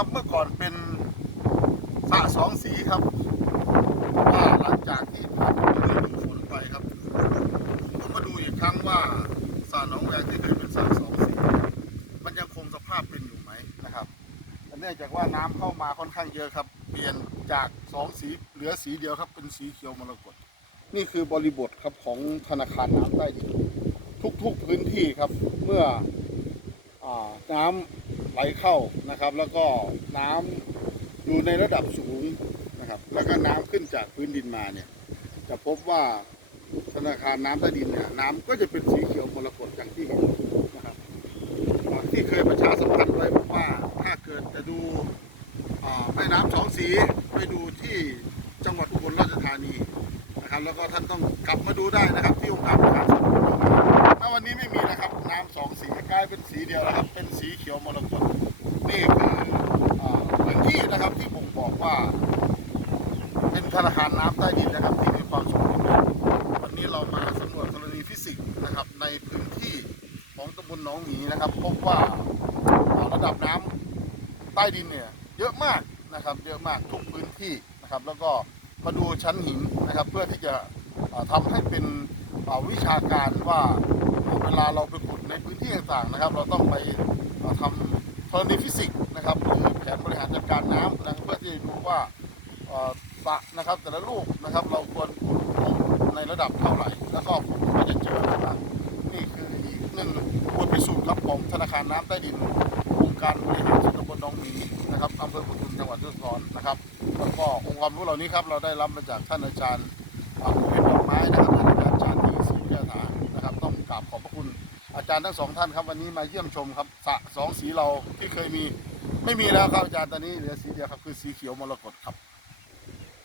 ับเมื่อก่อนเป็นสระสองสีครับว่าหลังจากที่ผ่านฤดูฝนไปครับผมมาดูอีกครั้งว่าสระหนองแวงที่เคยเป็นสระสองสี มันยังคงสภาพเป็นอยู่ไหมนะครับเนื่องจากว่าน้ำเข้ามาค่อนข้างเยอะครับ เปลี่ยนจากสองสีเหลือสีเดียวครับเป็นสีเขียวมรกตนี่คือบริบทครับของธนาคารน้ำใต้ดินทุกๆพื้นที่ครับเมื่ออน้ำ ไหลเข้านะครับ แล้วก็น้ำอยู่ในระดับสูงนะครับ แล้วก็น้ำขึ้นจากพื้นดินมาเนี่ย จะพบว่าธนาคารน้ำใต้ดินเนี่ยน้ำก็จะเป็นสีเขียวมรกตอย่างที่เห็นนะครับที่เคยประชาสัมพันธ์ไว้บอกว่าถ้าเกิดจะดูแม่น้ำสองสีไปดูที่จังหวัดอุบลราชธานีนะครับ แล้วก็ท่านต้องกลับมาดู เป็นสีเดียวนะครับ เป็นสีเขียวมรกตนี่คือพื้นที่นะครับที่ผมบอกว่า เป็นธนาคารน้ำใต้ดินนะครับที่มีความสมบูรณ์วันนี้เรามาสำรวจกรณีฟิสิกส์นะครับ ในพื้นที่ของตำบลหนองหมีนะครับพบว่าระดับน้ำใต้ดินเนี่ยเยอะมากนะครับ เยอะมากทุกพื้นที่นะครับ แล้วก็มาดูชั้นหินนะครับ เพื่อที่จะอ่าให้เป็น วิชาการว่าเวลาเราไปขุดในพื้นที่ต่างๆนะครับ เราต้องไปทำธรณีฟิสิกส์นะครับหรือแผนบริหารจัดการน้ำนะเพื่อที่จะดูว่าเอ่อสระนะครับแต่ละลูกนะครับเราควรขุดลงในระดับเท่าไหร่ แล้วก็ขุดก็จะเจออะไรบ้างนี่คืออีกหนึ่งบทพิสูจน์ครับของธนาคารน้ำใต้ดินองค์การบริหารส่วนตำบลหนองหมีนะครับอำเภอพุทุมจังหวัดยโสธรนะครับแล้วก็องค์ความรู้เหล่านี้ครับเราได้รับมาจากท่านอาจารย์อาภูมิดอกไม้นะครับ กราบขอบพระคุณ อาจารย์ทั้งสองท่านครับวันนี้มาเยี่ยมชมครับสระสองสีเราที่เคยมี ไม่มีแล้วครับอาจารย์ตอนนี้เหลือสีเดียวครับคือสีเขียวมรกตครับ